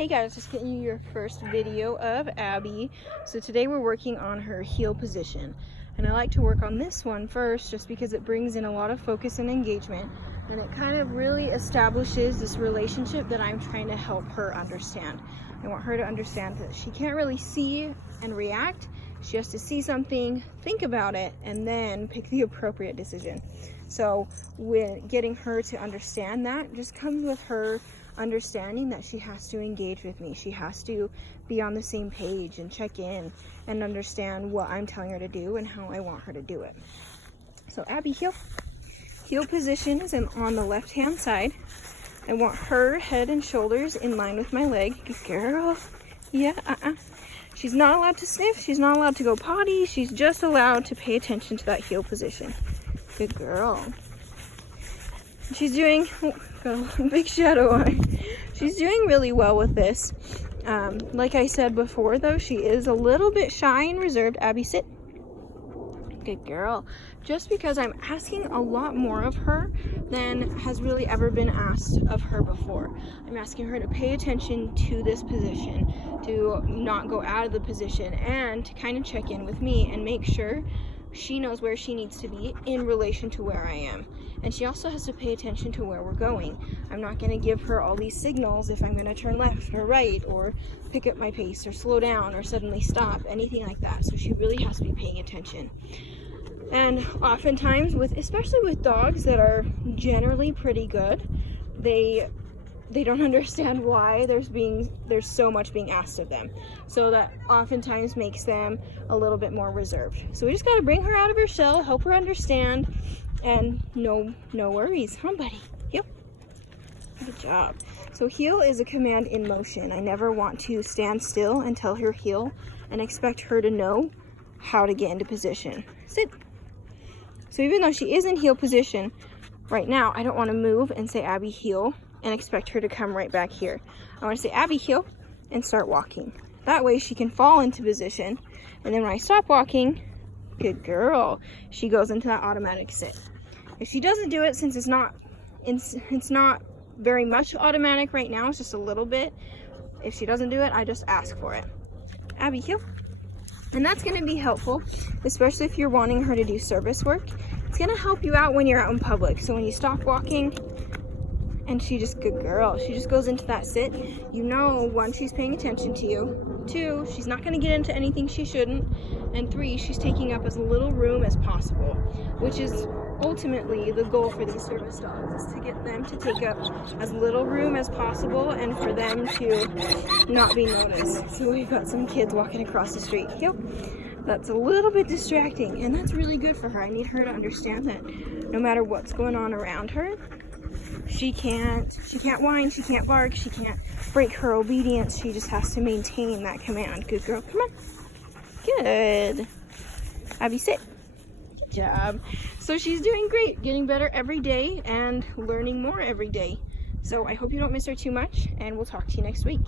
Hey guys, just getting you your first video of Abby. So today we're working on her heel position. And I like to work on this one first just because it brings in a lot of focus and engagement. And it kind of really establishes this relationship that I'm trying to help her understand. I want her to understand that she can't really see and react. She has to see something, think about it, and then pick the appropriate decision. So with getting her to understand that just comes with her understanding that she has to engage with me. She has to be on the same page and check in and understand what I'm telling her to do and how I want her to do it. So Abby, heel position is on the left hand side. I want her head and shoulders in line with my leg. Good girl. Yeah, She's not allowed to sniff. She's not allowed to go potty. She's just allowed to pay attention to that heel position. Good girl. She's doing, got a big shadow eye. She's doing really well with this. Like I said before though, she is a little bit shy and reserved. Abby, sit. Good girl. Just because I'm asking a lot more of her than has really ever been asked of her before. I'm asking her to pay attention to this position, to not go out of the position, and to kind of check in with me and make sure she knows where she needs to be in relation to where I am. And she also has to pay attention to where we're going. I'm not going to give her all these signals if I'm going to turn left or right or pick up my pace or slow down or suddenly stop, anything like that. So she really has to be paying attention. And oftentimes, especially with dogs that are generally pretty good, they don't understand why there's so much being asked of them. So that oftentimes makes them a little bit more reserved. So we just got to bring her out of her shell, help her understand, and no worries. Huh, buddy? Heel. Good job. So heel is a command in motion. I never want to stand still and tell her heel and expect her to know how to get into position. Sit. So even though she is in heel position right now, I don't want to move and say Abby heel and expect her to come right back here. I want to say Abby heel and start walking. That way she can fall into position, and then when I stop walking, good girl, she goes into that automatic sit. If she doesn't do it, since it's not very much automatic right now, it's just a little bit. If she doesn't do it, I just ask for it. Abby heel. And that's going to be helpful, especially if you're wanting her to do service work. It's going to help you out when you're out in public. So when you stop walking and good girl, she just goes into that sit, you know, 1, she's paying attention to you. 2, she's not going to get into anything she shouldn't. And 3, she's taking up as little room as possible, which is ultimately the goal for these service dogs, is to get them to take up as little room as possible and for them to not be noticed. So we've got some kids walking across the street. Yep. That's a little bit distracting, and that's really good for her. I need her to understand that no matter what's going on around her, she can't whine, she can't bark, she can't break her obedience. She just has to maintain that command. Good girl. Come on. Good. Abby, sit. Good job. So she's doing great, getting better every day and learning more every day. So I hope you don't miss her too much, and we'll talk to you next week.